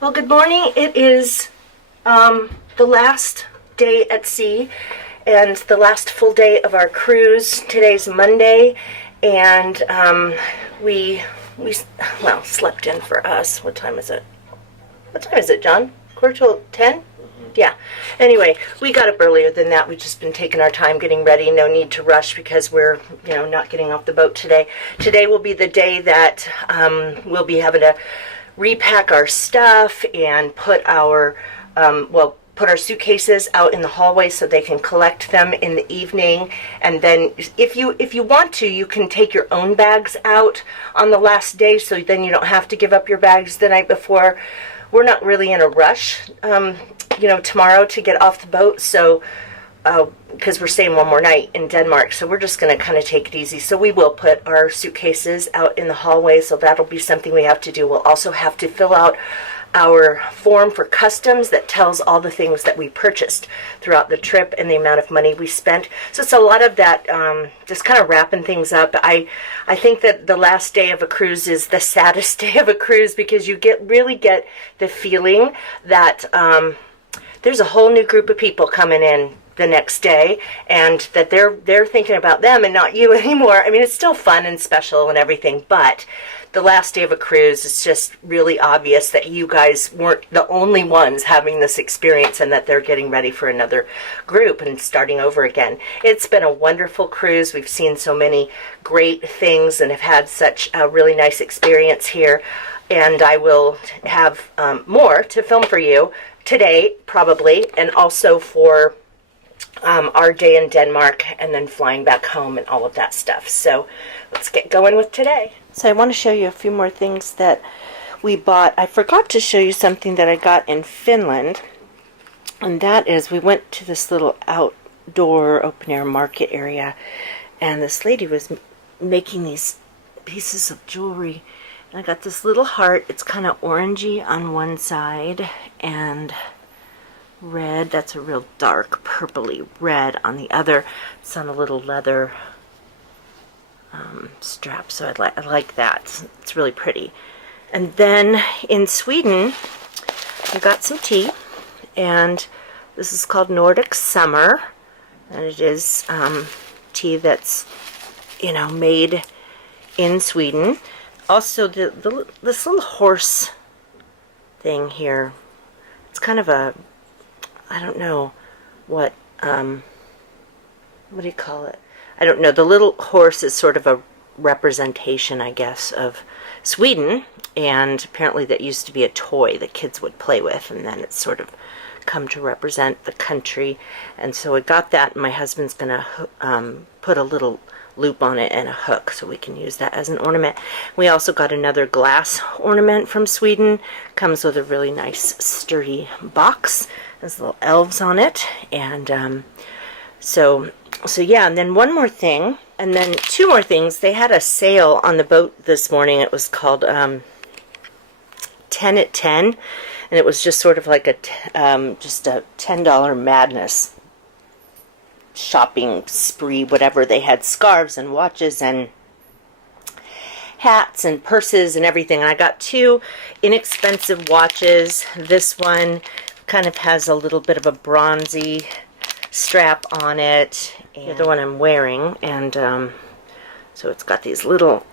Well, good morning. It is the last day at sea and the last full day of our cruise. Today's Monday, and we slept in for us. What time is it? What time is it, John? 10? Yeah. Anyway, we got up earlier than that. We've just been taking our time getting ready. No need to rush because we're, not getting off the boat today. Today will be the day that we'll be having to repack our stuff and put our suitcases out in the hallway so they can collect them in the evening. And then if you want to, you can take your own bags out on the last day, so then you don't have to give up your bags the night before. We're not really in a rush, tomorrow to get off the boat, so because we're staying one more night in Denmark, so we're just going to kind of take it easy. So we will put our suitcases out in the hallway, so that'll be something we have to do. We'll also have to fill out our form for customs that tells all the things that we purchased throughout the trip and the amount of money we spent. So it's a lot of that, just kind of wrapping things up. I think that the last day of a cruise is the saddest day of a cruise, because you really get the feeling that there's a whole new group of people coming in the next day, and that they're thinking about them and not you anymore. I mean, it's still fun and special and everything, but the last day of a cruise, it's just really obvious that you guys weren't the only ones having this experience, and that they're getting ready for another group and starting over again. It's been a wonderful cruise. We've seen so many great things and have had such a really nice experience here, and I will have more to film for you today, probably, and also for our day in Denmark, and then flying back home and all of that stuff. So let's get going with today. So I want to show you a few more things that we bought. I forgot to show you something that I got in Finland, and that is we went to this little outdoor open air market area, and this lady was making these pieces of jewelry, and I got this little heart. It's kind of orangey on one side and red. That's a real dark purpley red on the other. It's on a little leather strap, so I like that. It's really pretty. And then in Sweden, I got some tea, and this is called Nordic Summer, and it is tea that's made in Sweden. Also, this little horse thing here, it's kind of a, I don't know what do you call it? I don't know. The little horse is sort of a representation, I guess, of Sweden, and apparently that used to be a toy that kids would play with, and then it's sort of come to represent the country. And so I got that, and my husband's going to put a little loop on it and a hook, so we can use that as an ornament. We also got another glass ornament from Sweden. Comes with a really nice sturdy box. There's little elves on it, and so yeah. And then one more thing, and then two more things. They had a sale on the boat this morning. It was called 10 at 10, and it was just sort of like just a $10 madness shopping spree, whatever. They had scarves and watches and hats and purses and everything. And I got two inexpensive watches. This one kind of has a little bit of a bronzy strap on it, and the other one I'm wearing, and so it's got these little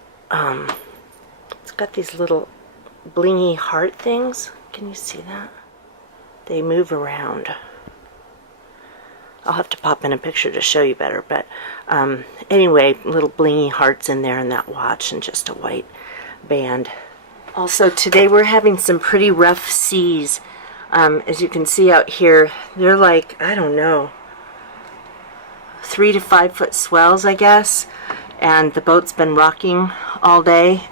blingy heart things. Can you see that? They move around. I'll have to pop in a picture to show you better, but anyway, little blingy hearts in there in that watch, and just a white band. Also, today we're having some pretty rough seas. As you can see out here, they're like, I don't know, 3 to 5 foot swells, I guess, and the boat's been rocking all day,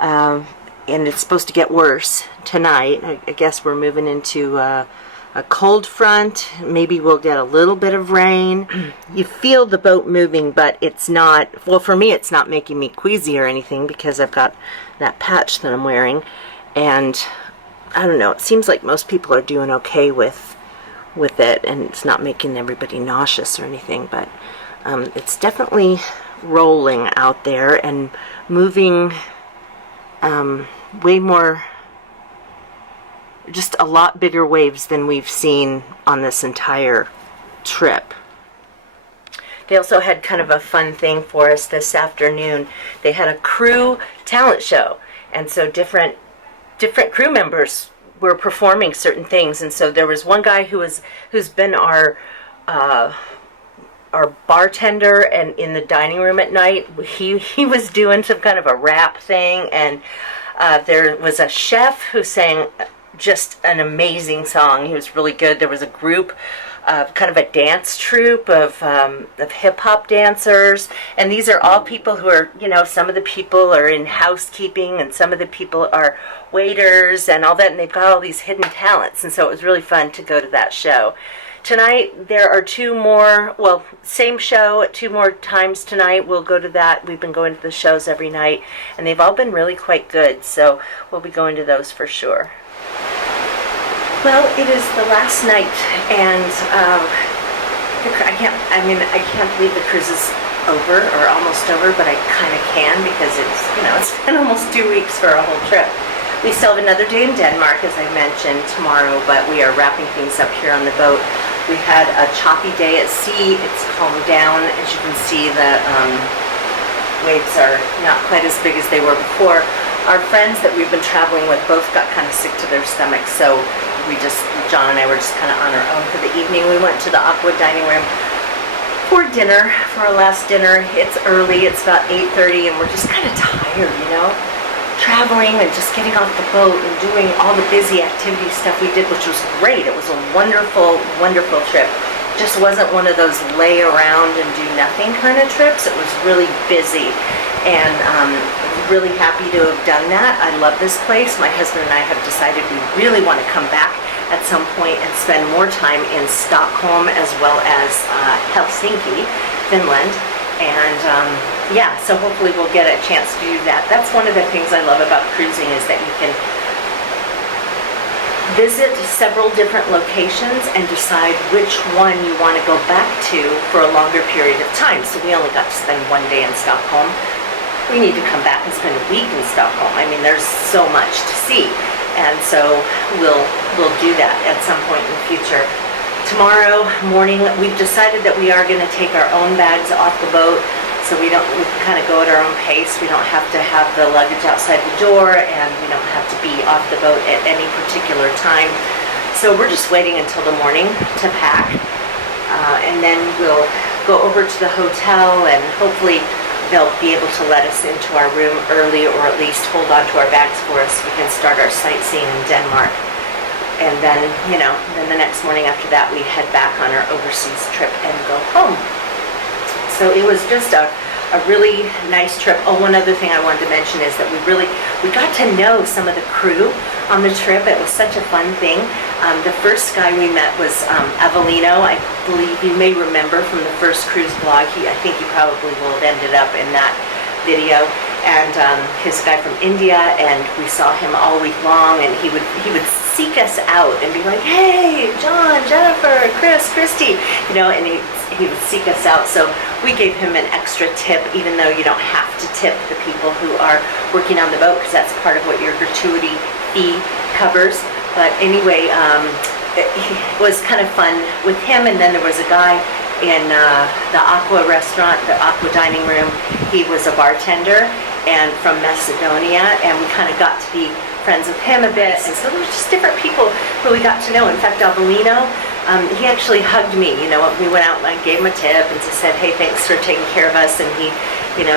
and it's supposed to get worse tonight. I guess we're moving into a cold front. Maybe we'll get a little bit of rain. You feel the boat moving, but it's not, well, for me, it's not making me queasy or anything, because I've got that patch that I'm wearing, and I don't know, it seems like most people are doing okay with it, and it's not making everybody nauseous or anything, but it's definitely rolling out there and moving way more just a lot bigger waves than we've seen on this entire trip. They also had kind of a fun thing for us this afternoon. They had a crew talent show, and so different crew members were performing certain things. And so there was one guy who's been our bartender, and in the dining room at night, he was doing some kind of a rap thing, and there was a chef who sang just an amazing song. He was really good. There was a group, kind of a dance troupe of hip-hop dancers, and these are all people who are, some of the people are in housekeeping, and some of the people are waiters and all that, and they've got all these hidden talents, and so it was really fun to go to that show. Tonight, there are two more, same show, 2 more times tonight. We'll go to that. We've been going to the shows every night, and they've all been really quite good, so we'll be going to those for sure. Well, it is the last night, and I can't believe the cruise is over, or almost over, but I kind of can, because it's been almost 2 weeks for a whole trip. We still have another day in Denmark, as I mentioned, tomorrow, but we are wrapping things up here on the boat. We had a choppy day at sea. It's calmed down. As you can see, the waves are not quite as big as they were before. Our friends that we've been traveling with both got kind of sick to their stomachs, so John and I were just kind of on our own for the evening. We went to the Aqua dining room for dinner, for our last dinner. It's early. It's about 8:30, and we're just kind of tired, traveling and just getting off the boat and doing all the busy activity stuff we did, which was great. It was a wonderful, wonderful trip. Just wasn't one of those lay around and do nothing kind of trips. It was really busy, and really happy to have done that. I love this place. My husband and I have decided we really want to come back at some point and spend more time in Stockholm as well as Helsinki, Finland. And so hopefully we'll get a chance to do that. That's one of the things I love about cruising, is that you can visit several different locations and decide which one you want to go back to for a longer period of time. So we only got to spend 1 day in Stockholm. We need to come back and spend a week in Stockholm. I mean, there's so much to see, and so we'll do that at some point in the future. Tomorrow morning, we've decided that we are going to take our own bags off the boat, so we can kind of go at our own pace. We don't have to have the luggage outside the door, and we don't have to be off the boat at any particular time. So we're just waiting until the morning to pack, and then we'll go over to the hotel, and hopefully they'll be able to let us into our room early, or at least hold on to our bags for us so we can start our sightseeing in Denmark. And then, then the next morning after that, we head back on our overseas trip and go home. So it was just a really nice trip. Oh, one other thing I wanted to mention is that we got to know some of the crew on the trip. It was such a fun thing. The first guy we met was Avellino. I believe you may remember from the first cruise vlog. I think he probably will have ended up in that video. And his guy from India, and we saw him all week long, and he would seek us out and be like, "Hey, John, Jennifer, Chris, Christy," and he would seek us out. So we gave him an extra tip, even though you don't have to tip the people who are working on the boat, because that's part of what your gratuity fee covers. But anyway, it was kind of fun with him. And then there was a guy in the Aqua restaurant, the Aqua dining room. He was a bartender and from Macedonia, and we kind of got to be friends with him a bit. And so there were just different people who we got to know. In fact, Avellino, he actually hugged me. We went out and I gave him a tip and just said, "Hey, thanks for taking care of us." And he,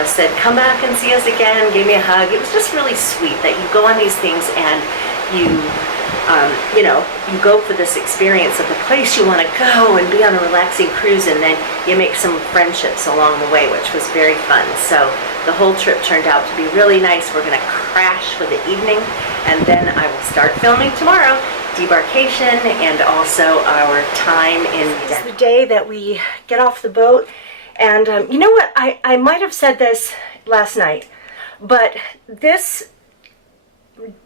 said, "Come back and see us again," gave me a hug. It was just really sweet that you go on these things and you go for this experience of the place you want to go and be on a relaxing cruise, and then you make some friendships along the way, which was very fun. So the whole trip turned out to be really nice. We're going to crash for the evening, and then I will start filming tomorrow, debarkation, and also our time in Denmark. It's the day that we get off the boat, and you know what? I might have said this last night, but this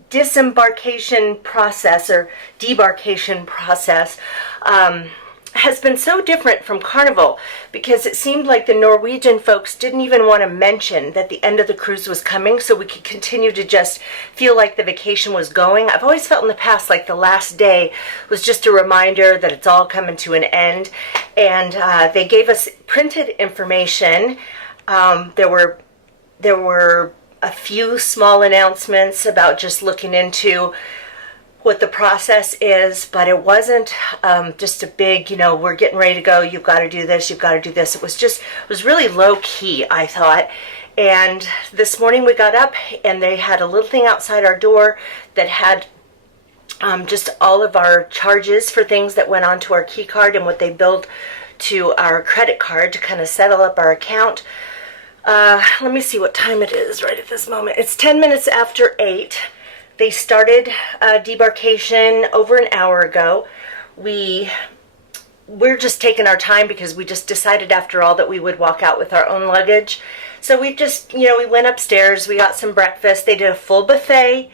disembarkation process or debarkation process has been so different from Carnival, because it seemed like the Norwegian folks didn't even want to mention that the end of the cruise was coming, so we could continue to just feel like the vacation was going. I've always felt in the past like the last day was just a reminder that it's all coming to an end. And they gave us printed information. There were a few small announcements about just looking into what the process is, but it wasn't just a big, we're getting ready to go, you've got to do this, you've got to do this. It was really low key, I thought. And this morning we got up and they had a little thing outside our door that had just all of our charges for things that went onto our key card and what they billed to our credit card to kind of settle up our account. Let me see what time it is right at this moment. It's 10 minutes after 8. They started debarkation over an hour ago. We're just taking our time because we just decided after all that we would walk out with our own luggage. So we just, we went upstairs, we got some breakfast. They did a full buffet,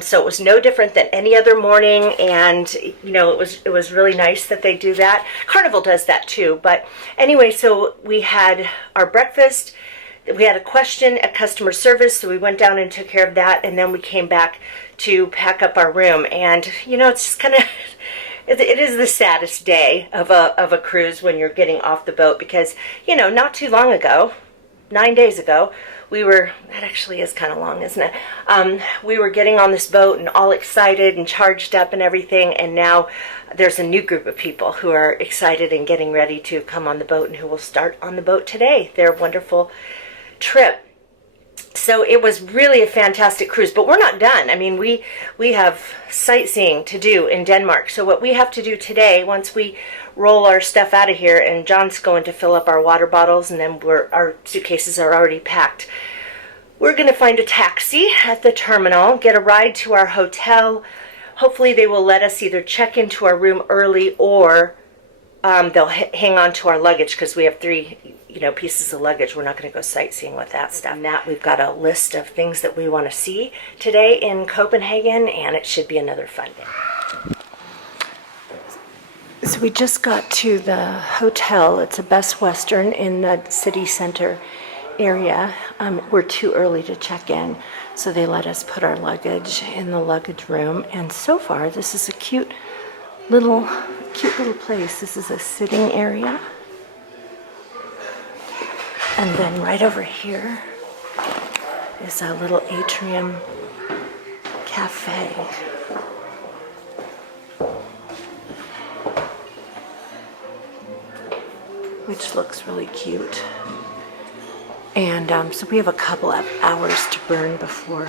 so it was no different than any other morning. And, it was really nice that they do that. Carnival does that too. But anyway, so we had our breakfast. We had a question at customer service, so we went down and took care of that, and then we came back to pack up our room. And it's just kind of, it is the saddest day of a cruise when you're getting off the boat, because not too long ago, 9 days ago, that actually is kind of long, isn't it? We were getting on this boat and all excited and charged up and everything, and now there's a new group of people who are excited and getting ready to come on the boat and who will start on the boat today. Their wonderful trip. So it was really a fantastic cruise, but we're not done. I mean, we have sightseeing to do in Denmark. So what we have to do today, once we roll our stuff out of here, and John's going to fill up our water bottles, and then our suitcases are already packed. We're going to find a taxi at the terminal, get a ride to our hotel. Hopefully they will let us either check into our room early, or they'll hang on to our luggage, because we have 3 pieces of luggage. We're not going to go sightseeing with that stuff. And that, we've got a list of things that we want to see today in Copenhagen, and it should be another fun day. So we just got to the hotel. It's a Best Western in the city center area. We're too early to check in, so they let us put our luggage in the luggage room. And so far, this is a cute little place. This is a sitting area. And then right over here is a little atrium cafe. Which looks really cute. And so we have a couple of hours to burn before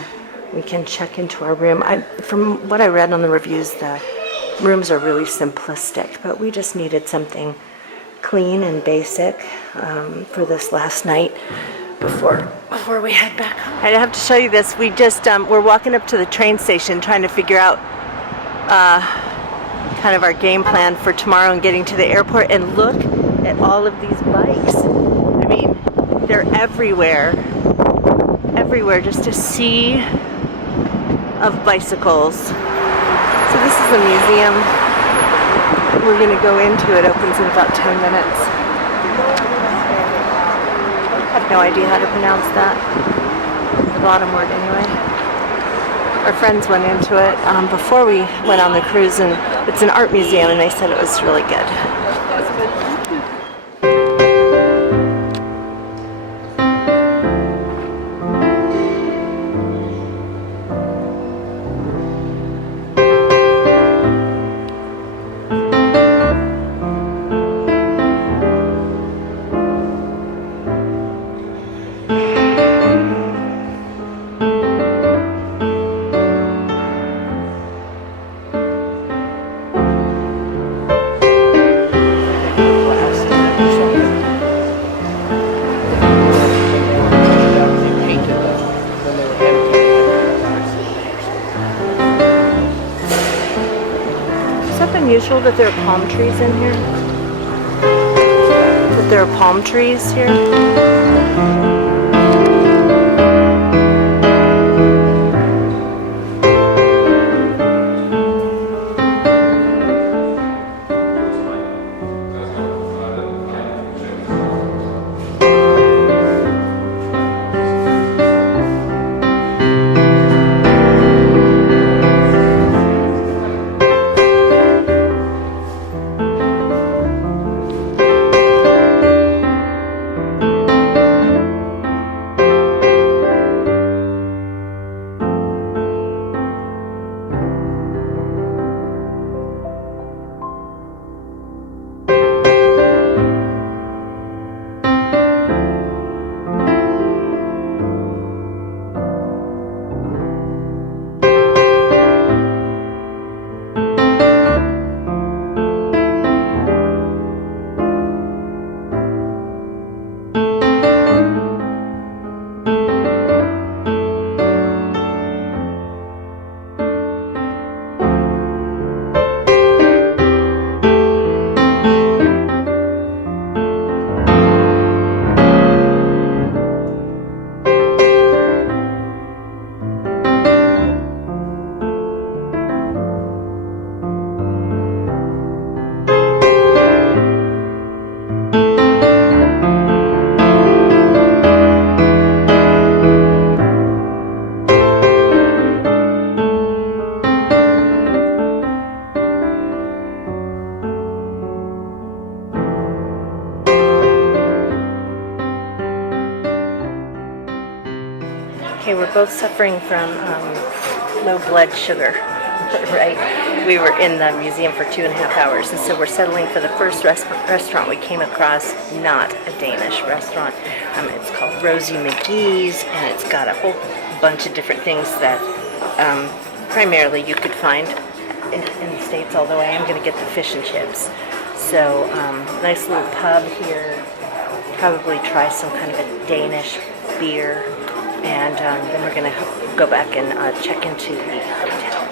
we can check into our room. From what I read on the reviews, the rooms are really simplistic, but we just needed something clean and basic for this last night before we head back home. I have to show you this. We just we're walking up to the train station trying to figure out kind of our game plan for tomorrow and getting to the airport, and look at all of these bikes. I mean, they're everywhere, just a sea of bicycles. So this is a museum. We're going to go into it. Opens in about 10 minutes. I have no idea how to pronounce that. The bottom word anyway. Our friends went into it before we went on the cruise, and it's an art museum, and they said it was really good. Unusual that there are palm trees in here? That there are palm trees here? both suffering from low blood sugar, right? We were in the museum for 2.5 hours, and so we're settling for the first restaurant we came across, not a Danish restaurant. It's called Rosie McGee's, and it's got a whole bunch of different things that primarily you could find in the States, although I am going to get the fish and chips. So, nice little pub here. Probably try some kind of a Danish beer, and then we're going to go back and check into the hotel.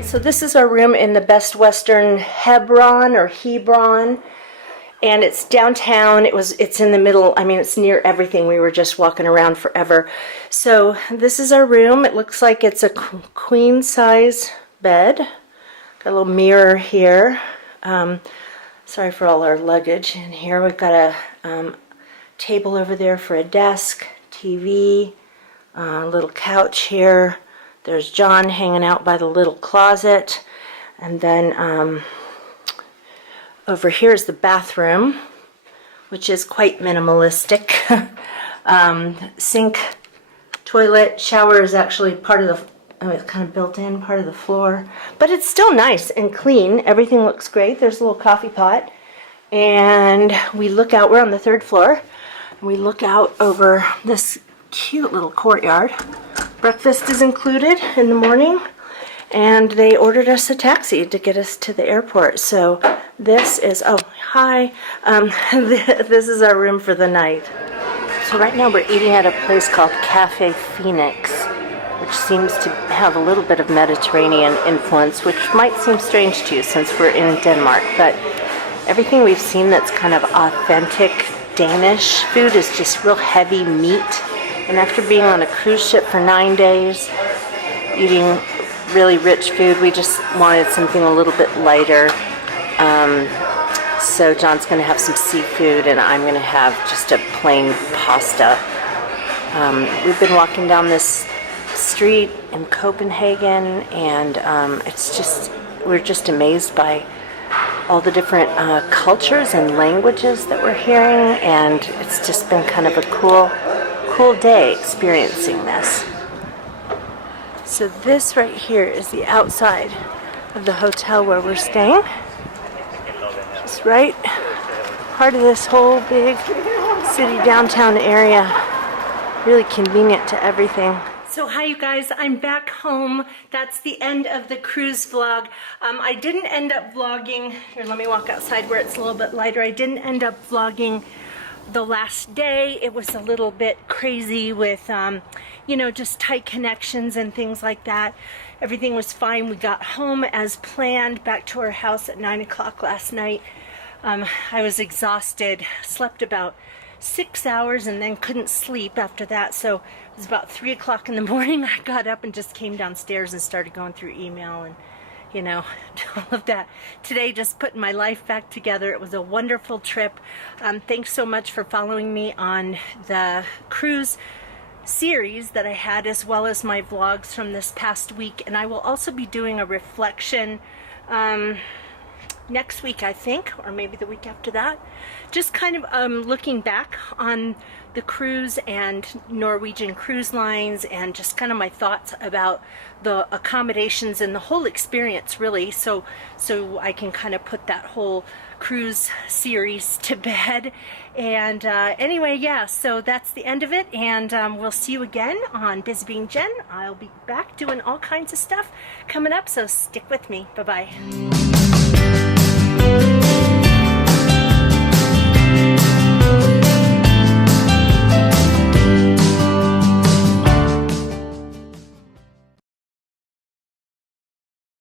So this is our room in the Best Western Hebron, and it's downtown. It's in the middle. I mean, it's near everything. We were just walking around forever. So this is our room. It looks like it's a queen size bed. Got a little mirror here. Sorry for all our luggage in here. We've got a table over there for a desk, TV, a little couch here. There's John hanging out by the little closet. And then over here is the bathroom, which is quite minimalistic. Sink, toilet, shower is actually part of the, it's kind of built in, part of the floor. But it's still nice and clean. Everything looks great. There's a little coffee pot. And we look out, we're on the 3rd floor. We look out over this cute little courtyard. Breakfast is included in the morning, and they ordered us a taxi to get us to the airport. So this is, oh, hi, this is our room for the night. So right now we're eating at a place called Cafe Phoenix, which seems to have a little bit of Mediterranean influence, which might seem strange to you since we're in Denmark, but everything we've seen that's kind of authentic Danish food is just real heavy meat. And after being on a cruise ship for 9 days, eating really rich food, we just wanted something a little bit lighter. So John's going to have some seafood, and I'm going to have just a plain pasta. We've been walking down this street in Copenhagen, and we're just amazed by all the different cultures and languages that we're hearing, and it's just been kind of a cool day experiencing this. So this right here is the outside of the hotel where we're staying. It's right part of this whole big city downtown area. Really convenient to everything. So hi you guys, I'm back home. That's the end of the cruise vlog. I didn't end up vlogging, here let me walk outside where it's a little bit lighter. I didn't end up vlogging the last day. It was a little bit crazy with, you know, just tight connections and things like that. Everything was fine. We got home as planned, back to our house at 9 o'clock last night. I was exhausted, slept about 6 hours and then couldn't sleep after that. So it was about 3 o'clock in the morning. I got up and just came downstairs and started going through email and, you know, all of that. Today, just putting my life back together. It was a wonderful trip. Thanks so much for following me on the cruise series that I had, as well as my vlogs from this past week. And I will also be doing a reflection next week, I think, or maybe the week after that. Just kind of looking back on the cruise and Norwegian Cruise Lines, and just kind of my thoughts about the accommodations and the whole experience, really, so I can kind of put that whole cruise series to bed. And anyway, yeah, so that's the end of it, and we'll see you again on Busy Being Jen. I'll be back doing all kinds of stuff coming up, so stick with me. Bye-bye.